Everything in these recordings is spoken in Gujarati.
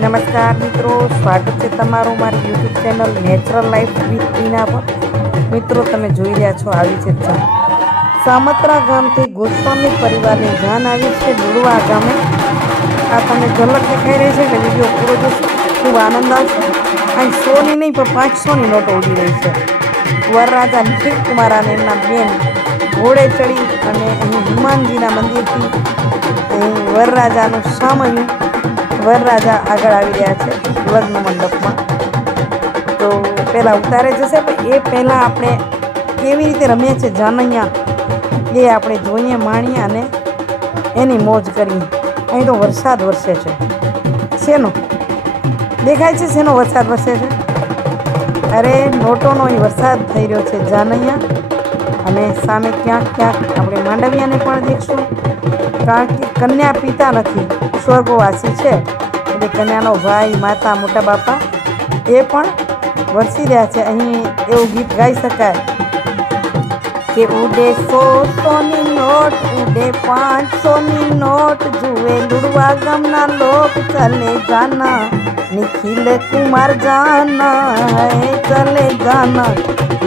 નમસ્કાર મિત્રો, સ્વાગત છે તમારું મારી YouTube channel natural life with Tina પર. મિત્રો, તમે જોઈ રહ્યા છો આવી છે જાન. સામત્રા ગામથી ગોસ્વામી પરિવારની જાન આવી છે લુડવા ગામે. આ તમને ઝલક દેખાઈ રહી છે એટલે વિડીયો પૂરો જોશો, ખૂબ આનંદ આવશે. અહીં 100ની નહીં પણ 500ની નોટો ઉડી રહી છે. વરરાજા નિખિલ કુમાર અને એમના બેન ઘોડે ચડી અને અહીં હનુમાનજીના મંદિરથી વરરાજાનું સામયું વરરાજા આગળ આવી રહ્યા છે લગ્ન મંડપમાં. તો પહેલાં ઉતારે જશે, પણ એ પહેલાં આપણે કેવી રીતે રમીએ છીએ જાનૈયા એ આપણે જોઈએ, માણીએ અને એની મોજ કરીએ. અહીં તો વરસાદ વરસે છે. શેનો દેખાય છે? શેનો વરસાદ વરસે છે? અરે નોટોનો અહીં વરસાદ થઈ રહ્યો છે જાનૈયા. અને સામે ક્યાંક ક્યાંક આપણે માંડવિયાને પણ દેખશું, કારણ કે કન્યા પિતા નથી, સ્વર્ગવાસી છે. એટલે કન્યાનો ભાઈ, માતા, મોટા બાપા એ પણ વરસી રહ્યા છે. અહીં એવું ગીત ગાઈ શકાય કે ઉડે 100ની નોટ, ઉડે 500ની નોટ, જુએ લુડવા ગામના લોક, ચલે જાના નિખિલ કુમાર જાના હૈ, ચલે જાના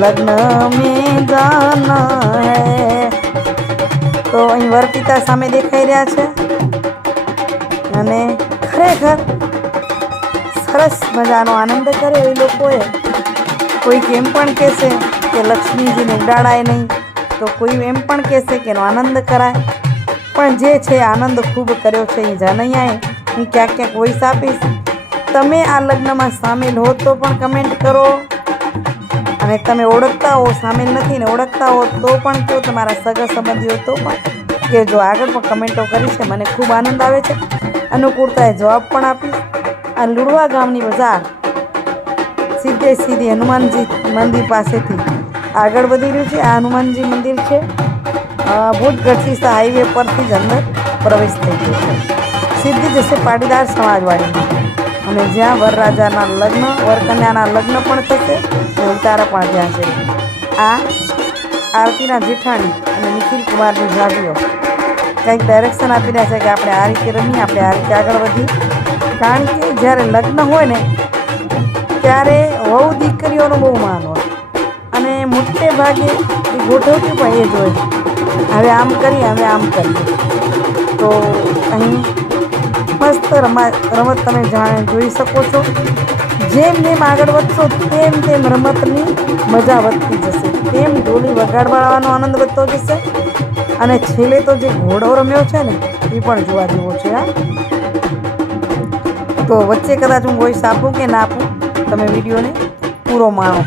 લગ્ન મેં જાના હૈ. તો અહીં વરપિતા સામે દેખાઈ રહ્યા છે અને ખરેખર સરસ મજાનો આનંદ કર્યો એ લોકોએ. કોઈક એમ પણ કહેશે કે લક્ષ્મીજીને ઉડાડાય નહીં, તો કોઈ એમ પણ કહેશે કે એનો આનંદ કરાય. પણ જે છે આનંદ ખૂબ કર્યો છે એ જાનૈયાએ. હું ક્યાંક ક્યાંક વોઇસ આપીશ. તમે આ લગ્નમાં સામેલ હો તો પણ કમેન્ટ કરો, અને તમે ઓળખતા હો, સામેલ નથી ને ઓળખતા હો તો પણ કહો, તમારા સગા સંબંધીઓ તો પણ કે જો આગળ પણ કમેન્ટો કરી છે. મને ખૂબ આનંદ આવે છે. અનુકૂળતાએ જવાબ પણ આપીશ. આ લુડવા ગામની બજાર સીધી હનુમાનજી મંદિર પાસેથી આગળ વધી રહ્યું છે. આ હનુમાનજી મંદિર છે. ભુજ ગઢસીસા હાઈવે પરથી જ અંદર પ્રવેશ થઈ ગયો છે. સીધી જશે પાટીદાર સમાજવાડીમાં, અને જ્યાં વરરાજાના લગ્ન, વરકન્યાના લગ્ન પણ થશે અને ઉતારા પણ ત્યાં છે. આ આરતીના જેઠાણી અને નિખિલ કુમારની ભાભીઓ કંઈક ડાયરેક્શન આપી રહ્યા છે કે આપણે આ રીતે રમીએ, આપણે આ રીતે આગળ વધીએ. કારણ કે જ્યારે લગ્ન હોય ને ત્યારે વહુ દીકરીઓનું બહુ માન હોય, અને મોટે ભાગે એ ગોઠવતી પણ એ જ હોય, હવે આમ કરીએ, હવે આમ કરીએ. તો અહીં મસ્ત રમત તમે જોઈ શકો છો. જેમ જેમ આગળ વધશો તેમ તેમ રમતની મજા વધતી જશે, તેમ ઢોલી વગાડવાનો આનંદ વધતો જશે. અને છેલ્લે તો જે ઘોડો રમ્યો છે ને એ પણ જોવા જેવો છે. તો વચ્ચે કદાચ હું વોઇસ આપું કે ના આપું, તમે વિડીયોને પૂરો માણો.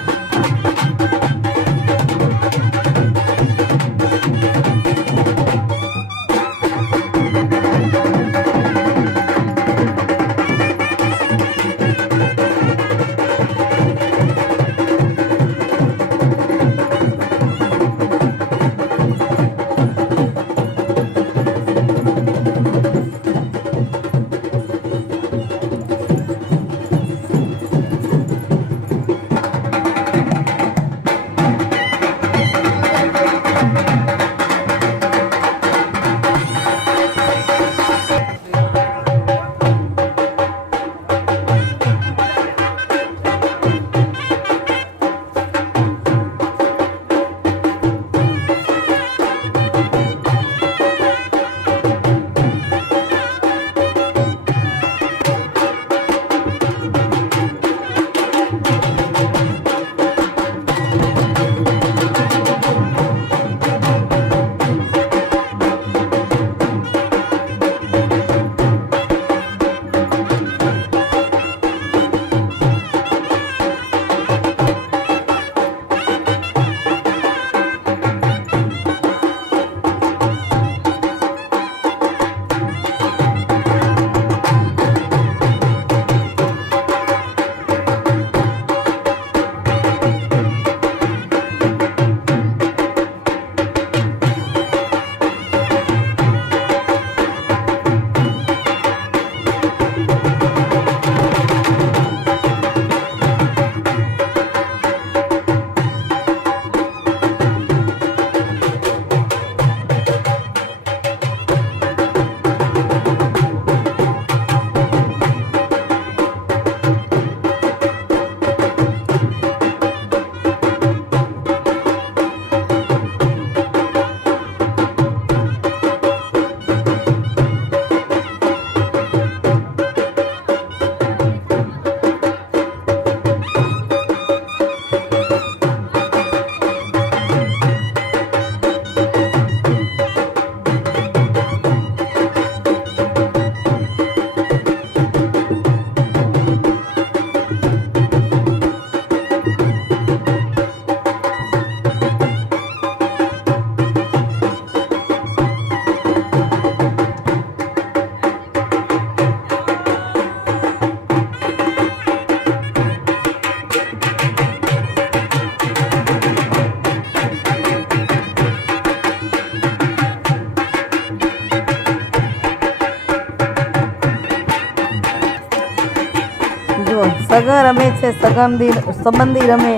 સગા રમે છે, સંબંધી રમે,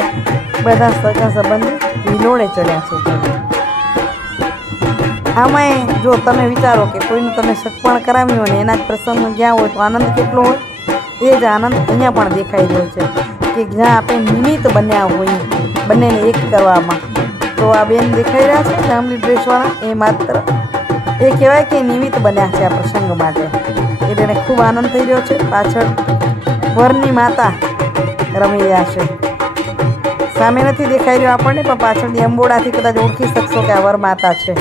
બધા સગા સંબંધી હિલોડે ચડ્યા છે. આમાંય જો તમે વિચારો કે કોઈનું તમે સગપણ કરાવ્યું હોય ને એના જ પ્રસંગમાં ગયા હોય તો આનંદ કેટલો હોય, એ જ આનંદ અહીંયા પણ દેખાઈ રહ્યો છે કે જ્યાં આપણે નિમિત્ત બન્યા હોય બંનેને એક કરવામાં. તો આ બેન દેખાઈ રહ્યા છે જાંબલી ડ્રેસવાળા, એ માત્ર એ કહેવાય કે નિમિત્ત બન્યા છે આ પ્રસંગ માટે. એટલે એને ખૂબ આનંદ થઈ રહ્યો છે. પાછળ વરની માતા રમી રહ્યા છે. સામે નથી દેખાઈ રહ્યો આપણને, પણ પાછળની અંબોડાથી કદાચ ઓળખી શકશો કે આ વર માતા છે.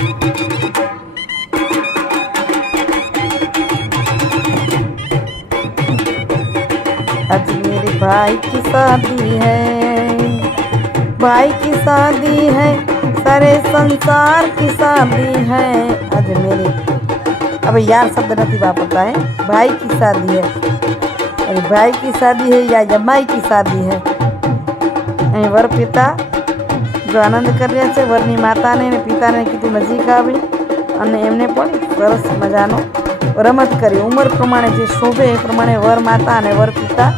आज मेरे भाई की शादी है, भाई की शादी है, सारे संसार की शादी है. आज मेरे अब यार शब्द नहीं वापरता है, भाई की शादी है, अरे भाई की शादी है या जमाई की शादी है. અહીં વર પિતા જો આનંદ કરી રહ્યા છે. વરની માતાને અને પિતાને કીધું નજીક આવી અને એમને પણ સરસ મજાનો રમત કરી. ઉંમર પ્રમાણે જે શોભે એ પ્રમાણે વર માતા અને વર પિતા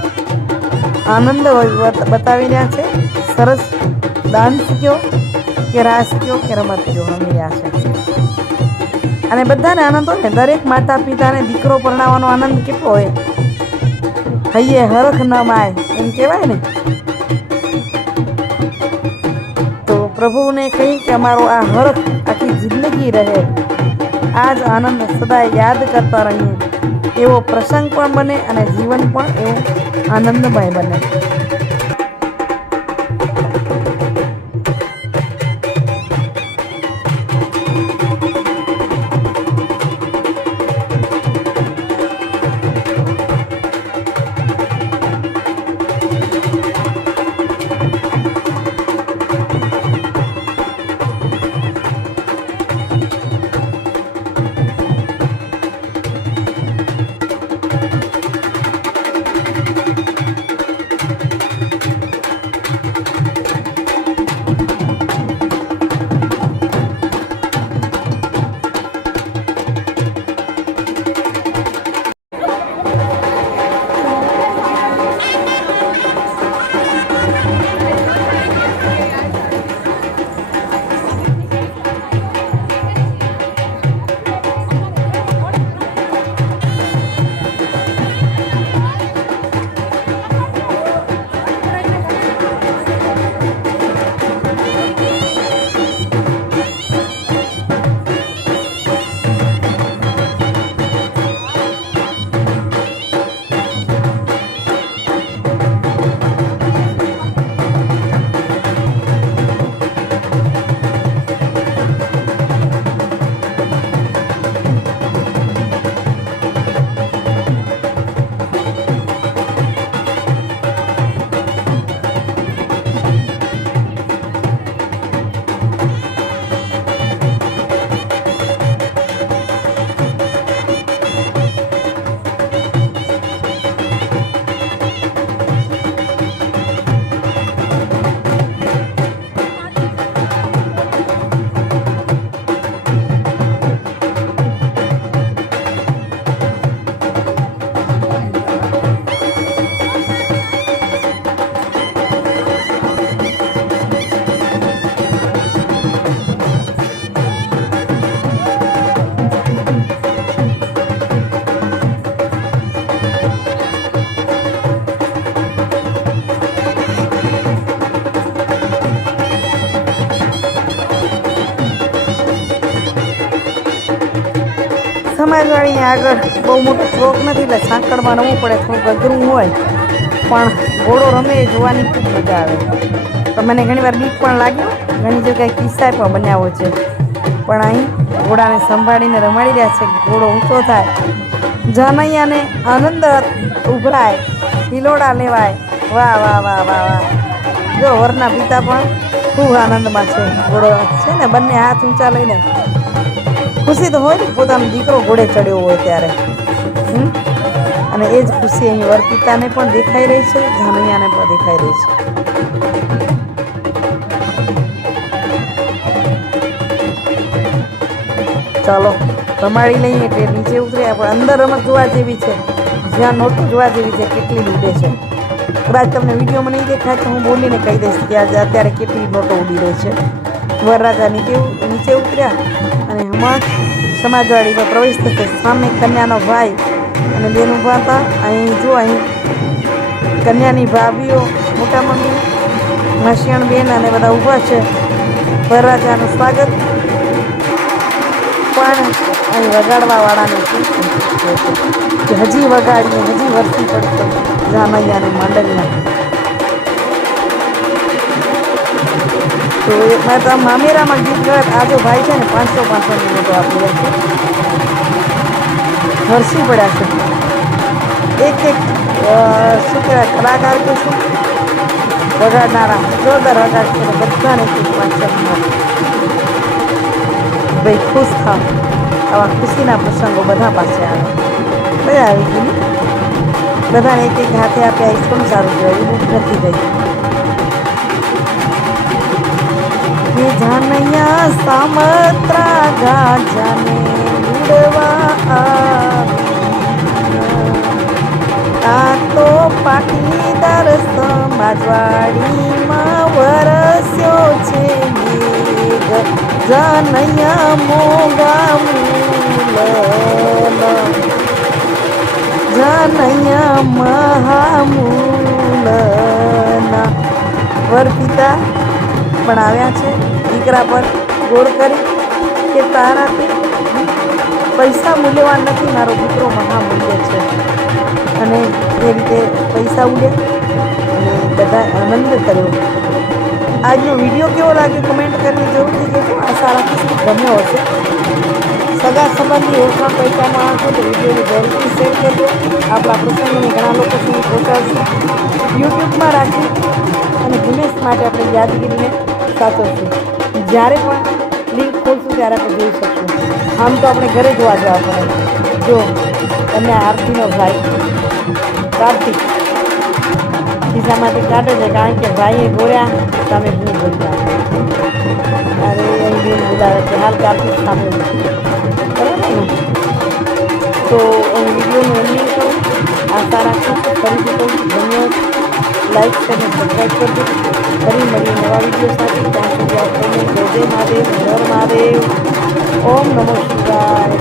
આનંદ બતાવી રહ્યા છે. સરસ ડાન્સ કયો કે રાસ કયો કે રમત કયો રમી રહ્યા છે. અને બધાને આનંદ હોય ને, દરેક માતા પિતાને દીકરો પરણાવવાનો આનંદ કેટલો હોય. હૈયે હરખ ન માય એમ કહેવાય ને. તો પ્રભુને કહી કે અમારો આ હરખ આખી જિંદગી રહે, આ જ આનંદ સદાય યાદ કરતા રહીએ, એવો પ્રસંગ પણ બને અને જીવન પણ એવું આનંદમય બને. સમાજવાળીને આગળ બહુ મોટો ચોક નથી, એટલે સાંકળમાં રમવું પડે, થોડુંક અઘરું હોય, પણ ઘોડો રમે એ જોવાની ખૂબ મજા આવે. તો મને ઘણીવાર બીક પણ લાગ્યો, ઘણી જગ્યાએ કિસ્સા પણ બન્યા હોય છે. પણ અહીં ઘોડાને સંભાળીને રમાડી રહ્યા છે. ઘોડો ઊંચો થાય, જાનૈયાને આનંદ ઉભરાય, હિલોડા લેવાય. વાહ વાહ વાહ વાહ વાહ. જો વરના પિતા પણ ખૂબ આનંદમાં છે. ઘોડો છે ને, બંને હાથ ઊંચા લઈને ખુશી તો હોય ને, પોતાનો દીકરો ઘોડે ચડ્યો હોય ત્યારે. અને એ જ ખુશી અહીં વર પિતાને પણ દેખાઈ રહી છે, જાનૈયાને પણ દેખાઈ રહી છે. ચાલો રમાડી લઈએ એટલે નીચે ઉતરે. આપણે અંદર રમત જોવા જેવી છે, જ્યાં નોટું જોવા જેવી છે, કેટલી ડૂબે છે. કદાચ તમને વિડીયોમાં નહીં દેખાય તો હું બોલીને કહી દઈશ કે આજે અત્યારે કેટલી નોટો ઉડી રહી છે. વરરાજા નીચે ઉતર્યા અને હમણાં સમાજવાડીમાં પ્રવેશ થશે. સામે કન્યાનો ભાઈ અને બેન ઊભા હતા. અહીં કન્યાની ભાભીઓ, મોટા મમ્મી, માસિયાણ બેન અને બધા ઊભા છે. વરરાજાનું સ્વાગત પણ અહીં વગાડવાવાળાને શું કે હજી વગાડીએ, હજી વરસી પડશે જામૈયાને માંડલિયા. તો મેં તો મામેરામાં ગીત ગાત આ જો ભાઈ છે ને 500-500ની નોટો આપી છે. વરસી પડ્યા છે. એક શું કહેવાય કલાકાર કે શું વગાડનારા જોરદાર વગાડશે ને બધાને 500 ભાઈ ખુશ થાવ. આવા ખુશીના પ્રસંગો બધા પાસે આવે. મજા આવી ગઈ. બધાને એક હાથે આપ્યા એ પણ સારું કહેવાય. એવું નથી ગઈ. જાનૈયા સામત્રા ગાજાને ઉડવા આ તો પાટીદાર સમાજવાડીમાં વરસ્યો છે મેઘ. જાનૈયા મોગા મૂલ, જાનૈયા મહામૂલના. વરપિતા પણ આવ્યા છે. દીકરા પર ગોળ કરી કે તારાથી પૈસા મૂલ્યવાન નથી, મારો દીકરો મહામૂલ્ય છે. અને એ રીતે પૈસા ઉડ્યા અને બધા આનંદ કર્યો. આજનો વિડીયો કેવો લાગ્યો કમેન્ટ કરીને જરૂરથી કહેજો. આશા રાખીશ ગમ્યો હશે. સગા સંબંધી ઓળખાણ પૈસામાં આવશો તો વિડીયોને જરૂરથી શેર કરજો. આપણા પ્રસંગોને ઘણા લોકો સુધી પહોંચાડશું. યુટ્યુબમાં રાખી અને હંમેશ માટે આપણે યાદગીરીને સાચવશું. જ્યારે પણ લિંક ખોલશું ત્યારે આપણે જોઈ શકશું. આમ તો આપણે ઘરે જોવા જવા પડે. જો અને આરતીનો ભાઈ કાર્તિક ખિસ્સામાંથી કાઢે છે, કારણ કે ભાઈએ ગોળ્યા સામે હું બોલ્યા. અરે અહીં બેન બોલાવે છે હાલ કાર્તિક સામે બરાબર ને. તો અહીં વિડીયોનું એન્ડિંગ કરું. આશા રાખું છું ફરીથી કહું ધન્યવાદ. લાઈક અને સબસ્ક્રાઈબ કરજો. ફરી મળીએ નવા વિડીયો સાથે. ત્યાં સુધી આપણને જય જય મહાદેવ, હર મહાદેવ, ઓમ નમો શિવાય.